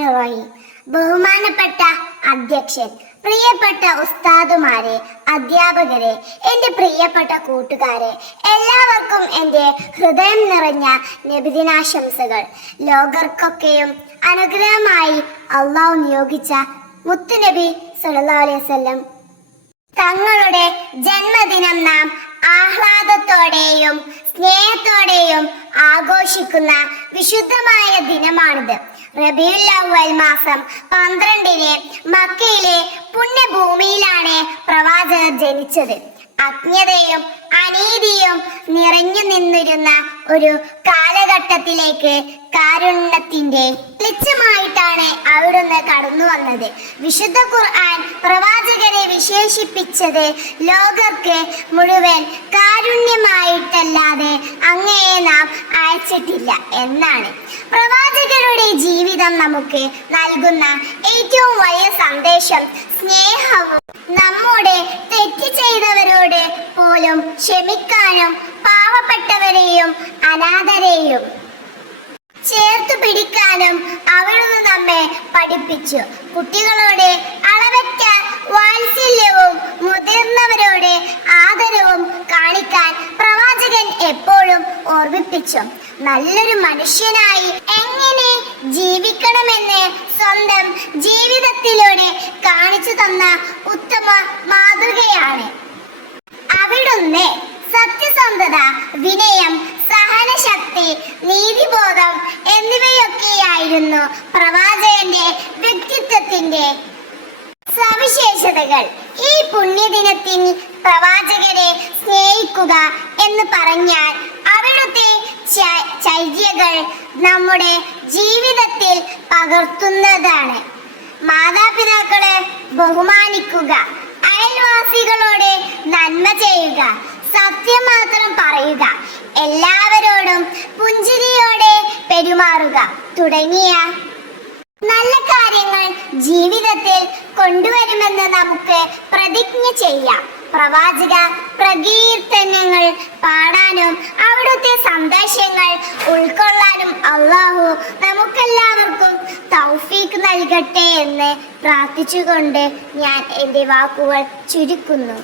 റഹ്മാനിർ ബഹുമാനപ്പെട്ട അധ്യക്ഷൻ, പ്രിയപ്പെട്ട ഉസ്താദുമാരെ, അധ്യാപകരെ, എൻ്റെ പ്രിയപ്പെട്ട കൂട്ടുകാരെ, എല്ലാവർക്കും എൻ്റെ ഹൃദയം നിറഞ്ഞ നബിദിനാശംസകൾ. ലോകർക്കൊക്കെയും അനുഗ്രഹമായി അള്ളാഹു നിയോഗിച്ച മുത്തുനബി സല്ലല്ലാഹു അലൈഹി വസല്ലം തങ്ങളുടെ ജന്മദിനം നാം ആഹ്ലാദത്തോടെയും സ്നേഹത്തോടെയും ആഘോഷിക്കുന്ന വിശുദ്ധമായ ദിനമാണിത്. റബീഉൽ അവ്വൽ മാസം 12-ന് മക്കയിലെ പുണ്യഭൂമിയിലാണ് പ്രവാചകർ ജനിച്ചത്. അജ്ഞതയും അനീതിയും നിറഞ്ഞു നിന്നിരുന്ന ഒരു കാലഘട്ടത്തിലേക്ക് കാരുണ്യത്തിന്റെ വെളിച്ചമായിട്ടാണ് അവിടുന്ന് കടന്നു വന്നത്. വിശുദ്ധ ഖുർആൻ പ്രവാചകരെ വിശേഷിപ്പിച്ചത് ലോകർക്ക് മുഴുവൻ കാരുണ്യമായിട്ടല്ലാതെ അങ്ങയെ നാം അയച്ചിട്ടില്ല എന്നാണ്. പ്രവാചകരുടെ ജീവിതം നമുക്ക് നൽകുന്ന ഏറ്റവും വലിയ സന്ദേശം സ്നേഹവും നമ്മുടെ തെറ്റ് ചെയ്തവരോട് പോലും ക്ഷമിക്കാനും പാവപ്പെട്ടവരെയും അനാഥരെയും ചേർത്തു പിടിക്കാനും അവിടുന്ന് നമ്മെ പഠിപ്പിച്ചു. കുട്ടികളോട് അളവറ്റ വാത്സല്യവും മുതിർന്നവരോട് ആദരവും കാണിക്കാൻ പ്രവാചകൻ എപ്പോഴും ഓർമ്മിപ്പിച്ചു. നല്ലൊരു മനുഷ്യനായി എങ്ങനെ ജീവിക്കണമെന്ന് സ്വന്തം ജീവിതത്തിലൂടെ കാണിച്ചു തന്ന ഉത്തമ മാതൃകയാണ് അവിടുന്ന്. സത്യസന്ധത, വിനയം, സഹനശക്തി, നീതിബോധം എന്നിവയൊക്കെയായിരുന്നു പ്രവാചകന്റെ വ്യക്തിത്വത്തിന്റെ സവിശേഷതകൾ. ഈ പുണ്യദിനത്തിൽ പ്രവാചകരെ സ്നേഹിക്കുക എന്ന് പറഞ്ഞാൽ അവിടുത്തെ ചര്യകൾ നമ്മുടെ ജീവിതത്തിൽ പകർത്തുന്നതാണ്. മാതാപിതാക്കളെ ബഹുമാനിക്കുക, അയൽവാസികളോട് നന്മ ചെയ്യുക, സത്യം മാത്രം പറയുക, എല്ലാവരോടും പുഞ്ചിരിയോടെ പെരുമാറുക തുടങ്ങിയ നല്ല കാര്യങ്ങൾ ജീവിതത്തിൽ കൊണ്ടുവരുമെന്ന് നമുക്ക് പ്രതിജ്ഞ ചെയ്യാം. പ്രവാചക പ്രകീർത്തനങ്ങൾ പാടാനും അവിടുത്തെ സന്ദേശങ്ങൾ ഉൾക്കൊള്ളാനും അള്ളാഹു നമുക്കെല്ലാവർക്കും തൗഫീഖ് നൽകട്ടെ എന്ന് പ്രാർത്ഥിച്ചുകൊണ്ട് ഞാൻ എൻ്റെ വാക്കുകൾ ചുരുക്കുന്നു.